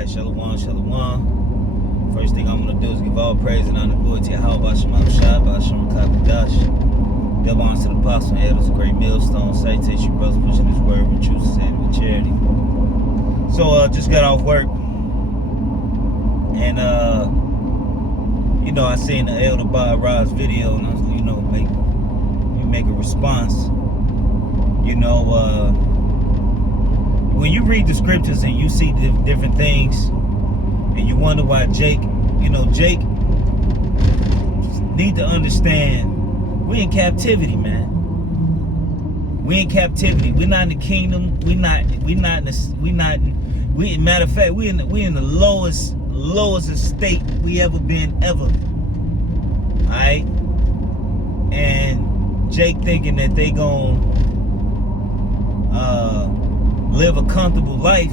Alright, shalom, shalom. First thing I'm going to do is give all praise and honor and glory to Yahweh Shem Shai, Shem Kakadash. Give honor to the apostles and elders, a great millstone. Salutation, brothers, pushing this word with truth and with charity. So, just got off work. And, I seen the Elder Bob Rod's video, and I was, make a response. When you read the scriptures and you see different things, and you wonder why Jake need to understand, we in captivity, man. We in captivity. We're not in the kingdom. Matter of fact, we in the lowest estate we ever been ever. All right, and Jake thinking that they gonna live a comfortable life,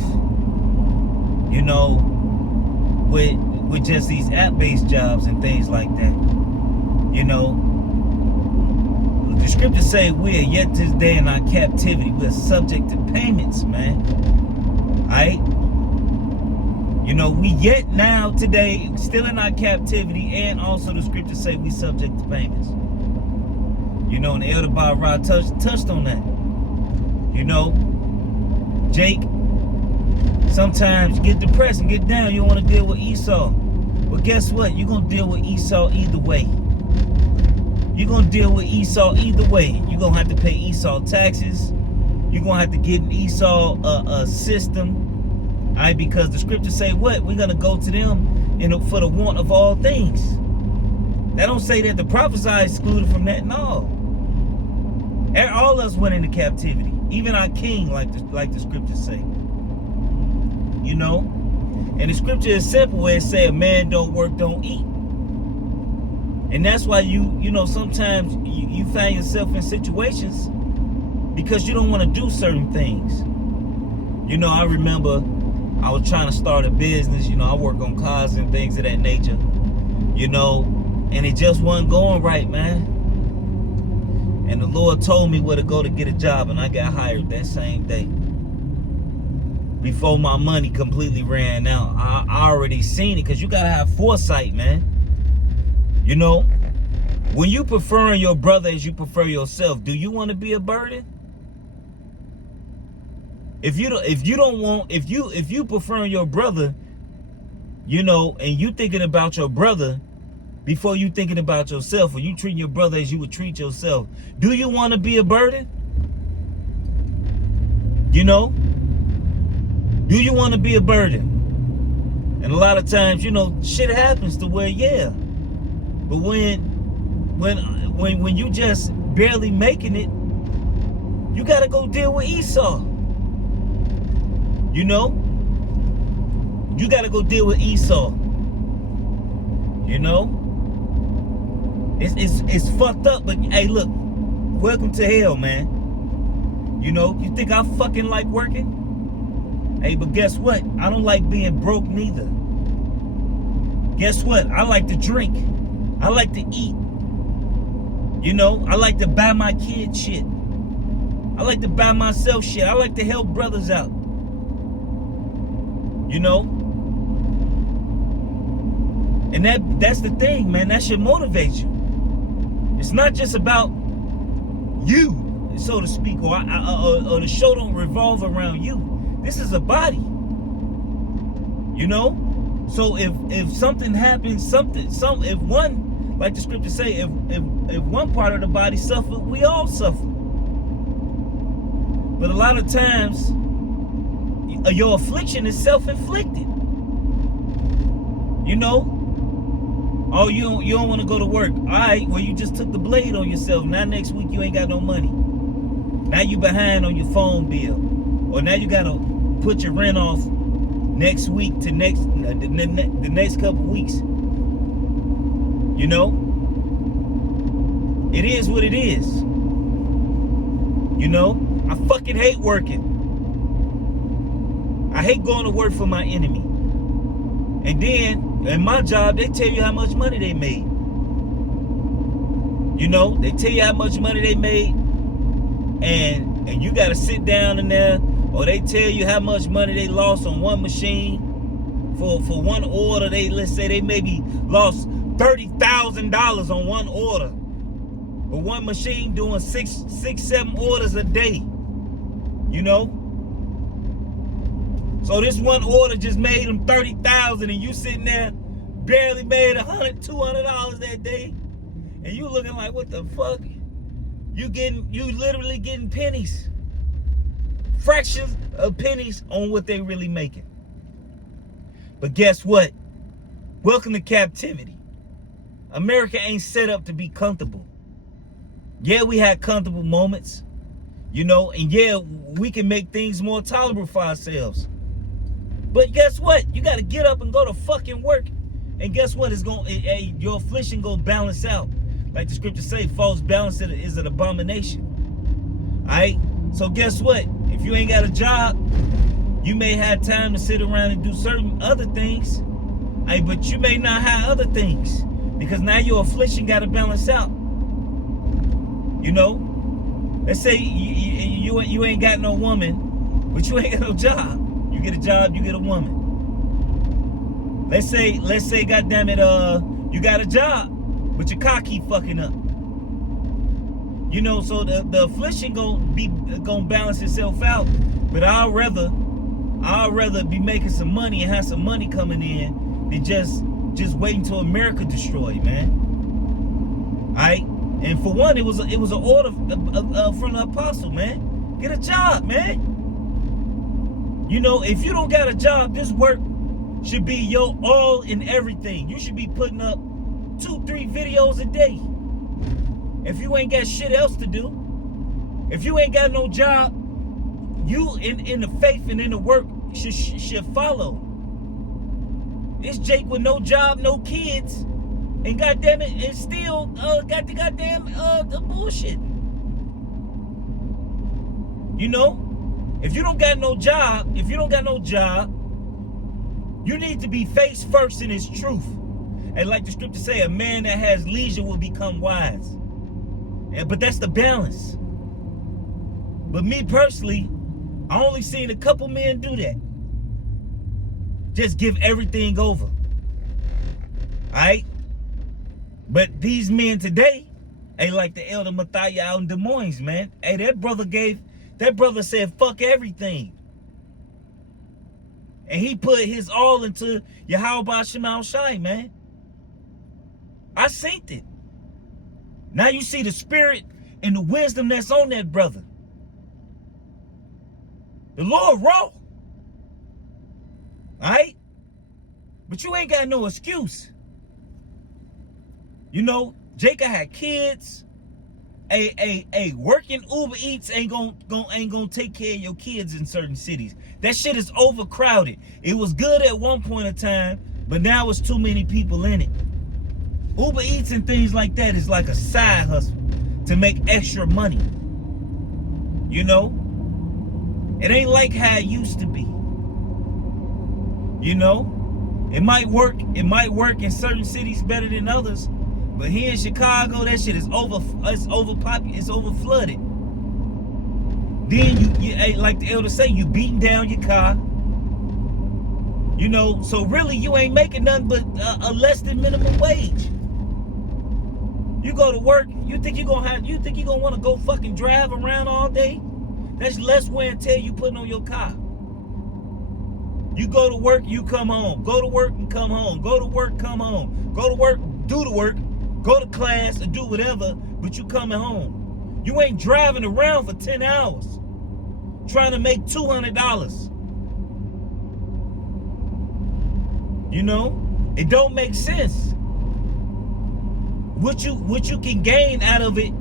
with just these app-based jobs and things like that. The scriptures say we are yet this day in our captivity. We're subject to payments, man. Alright? We yet now today still in our captivity, and also the scriptures say we subject to payments. And the Elder Bob Rod touched on that. Jake, sometimes you get depressed and get down. You don't want to deal with Esau. Well, guess what? You're going to deal with Esau either way. You're going to deal with Esau either way. You're going to have to pay Esau taxes. You're going to have to get an Esau a system. All right, because the scriptures say what? We're going to go to them for the want of all things. That don't say that the prophets are excluded from that. No. All of us went into captivity. Even our king, like the scriptures say. And the scripture is simple where it say a man don't work, don't eat. And that's why sometimes you find yourself in situations because you don't want to do certain things. I remember I was trying to start a business. I work on cars and things of that nature. And it just wasn't going right, man. And the Lord told me where to go to get a job, and I got hired that same day. Before my money completely ran out. I already seen it, because you got to have foresight, man. When you preferring your brother as you prefer yourself, do you want to be a burden? If you preferring your brother, and you thinking about your brother before you thinking about yourself, or you treating your brother as you would treat yourself, do you want to be a burden? Do you want to be a burden? And a lot of times, shit happens to where, yeah. But when you just barely making it, you gotta go deal with Esau. You gotta go deal with Esau. It's fucked up, but hey, look, welcome to hell, man. You think I fucking like working? Hey, but guess what? I don't like being broke neither. Guess what? I like to drink. I like to eat. I like to buy my kids shit. I like to buy myself shit. I like to help brothers out. And that's the thing, man. That should motivate you. It's not just about you, so to speak, or the show don't revolve around you. This is a body. So if something happens, if one, like the scripture say, if one part of the body suffer, we all suffer. But a lot of times, your affliction is self-inflicted. Oh, you don't want to go to work. All right, well, you just took the blade on yourself. Now next week you ain't got no money. Now you behind on your phone bill. Or now you got to put your rent off next week to the next couple weeks. It is what it is. I fucking hate working. I hate going to work for my enemy. And then, in my job, they tell you how much money they made. They tell you how much money they made. And you got to sit down in there, or they tell you how much money they lost on one machine. for one order, let's say they maybe lost $30,000 on one order. But one machine doing six, 7 orders a day. You know? So this one order just made them $30,000, and you sitting there barely made $100, $200 that day, and you looking like, what the fuck? You literally getting pennies, fractions of pennies on what they really making. But guess what? Welcome to captivity. America ain't set up to be comfortable. Yeah, we had comfortable moments, you know, and yeah, we can make things more tolerable for ourselves. But guess what? You got to get up and go to fucking work. And guess what? Your affliction gonna balance out. Like the scripture say, false balance is an abomination. All right? So guess what? If you ain't got a job, you may have time to sit around and do certain other things. All right, but you may not have other things. Because now your affliction got to balance out. You know? Let's say you ain't got no woman, but you ain't got no job. You get a job, you get a woman. Let's say, goddamn it, you got a job, but your car keep fucking up. You know, so the affliction gonna balance itself out. But I'd rather be making some money and have some money coming in than just waiting till America destroyed, man. All right, and for one, it was an order from the apostle, man. Get a job, man. You know, if you don't got a job, this work should be your all in everything. You should be putting up 2-3 videos a day. If you ain't got shit else to do, if you ain't got no job, you in the faith and in the work should follow. It's Jake with no job, no kids, and goddamn it, and still got the goddamn the bullshit. You know? If you don't got no job, you need to be face first in his truth. And like the scripture say, a man that has leisure will become wise. But that's the balance. But me personally, I only seen a couple men do that. Just give everything over. Alright? But these men today ain't like the elder Matthias out in Des Moines, man. Hey, that brother said, fuck everything. And he put his all into Yahweh Shema Shai, man. I seen it. Now you see the spirit and the wisdom that's on that brother. The Lord raw. Alright? But you ain't got no excuse. You know, Jacob had kids. Working Uber Eats ain't gonna take care of your kids in certain cities. That shit is overcrowded. It was good at one point in time, but now it's too many people in it. Uber Eats and things like that is like a side hustle to make extra money. You know? It ain't like how it used to be. You know? It might work in certain cities better than others. But here in Chicago, that shit is overpopulated, it's overflooded. Then you like the elder say, you beating down your car. You know, so really you ain't making nothing but a less than minimum wage. You go to work, you think you're gonna want to go fucking drive around all day? That's less wear and tear you putting on your car. You go to work, you come home. Go to work and come home. Go to work, come home. Go to work, do the work. Go to class or do whatever, but you coming home. You ain't driving around for 10 hours trying to make $200. You know? It don't make sense. What you can gain out of it,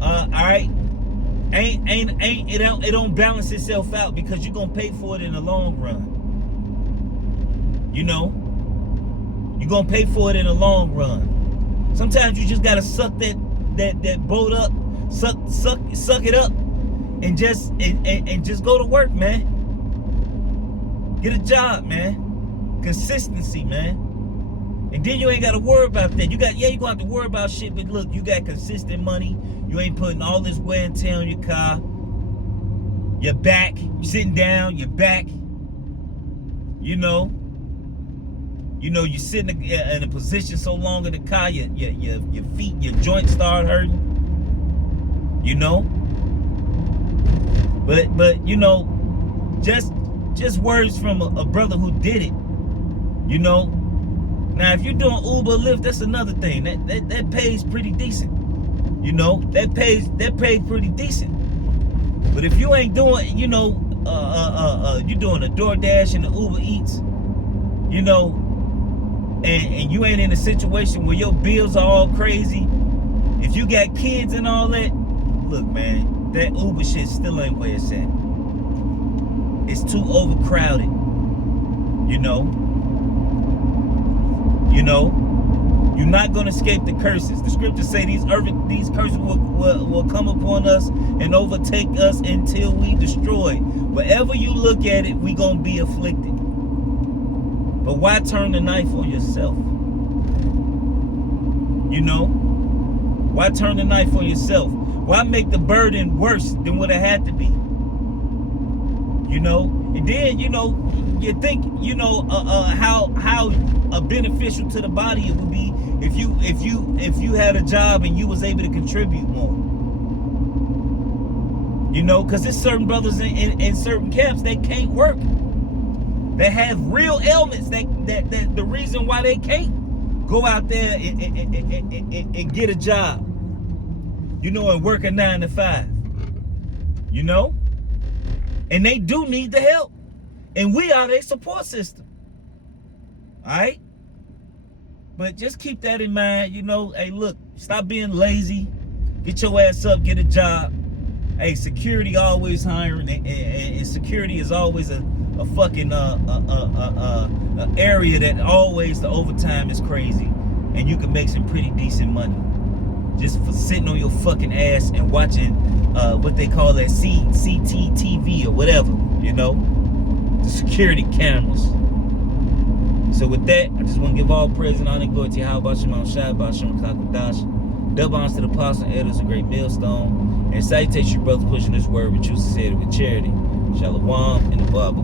all right, it don't balance itself out because you're gonna pay for it in the long run. You know? You're gonna pay for it in the long run. Sometimes you just gotta suck that boat up, suck it up, and just go to work, man. Get a job, man. Consistency, man. And then you ain't gotta worry about that. You gonna have to worry about shit, but look, you got consistent money. You ain't putting all this wear and tear on your car. Your back, you sitting down, your back. You know, you sit in a position so long in the car, your feet, your joints start hurting. You know, but you know, just words from a brother who did it. You know, now if you're doing Uber, Lyft, that's another thing. That pays pretty decent. You know, that pays pretty decent. But if you ain't doing, you know, you doing a DoorDash and the Uber Eats, you know, and you ain't in a situation where your bills are all crazy. If you got kids and all that, look, man, that Uber shit still ain't where it's at. It's too overcrowded. You know, you're not gonna escape the curses. The scriptures say these curses will come upon us and overtake us until we destroy. Wherever you look at it, we gonna be afflicted. But why turn the knife on yourself? You know? Why turn the knife on yourself? Why make the burden worse than what it had to be? You know? And then, you know, you think, you know, how beneficial to the body it would be if you had a job and you was able to contribute more. You know, because there's certain brothers in certain camps that can't work. That have real ailments that the reason why they can't go out there and get a job, you know, and work a 9 to 5, you know, and they do need the help, and we are their support system. All right, but just keep that in mind. You know, hey, look, stop being lazy, get your ass up, get a job. Hey, security always hiring, and security is always a fucking area that always the overtime is crazy, and you can make some pretty decent money just for sitting on your fucking ass and watching what they call that CCTV or whatever, you know, the security cameras. So with that, I just want to give all praise and honor and glory to Yahweh Shemam Shai Basham Kakadash. Double honors to the apostle and elders, a great millstone. And salutations, you brothers, pushing this word with truth, sincerity, with charity. Shalom and the Bible.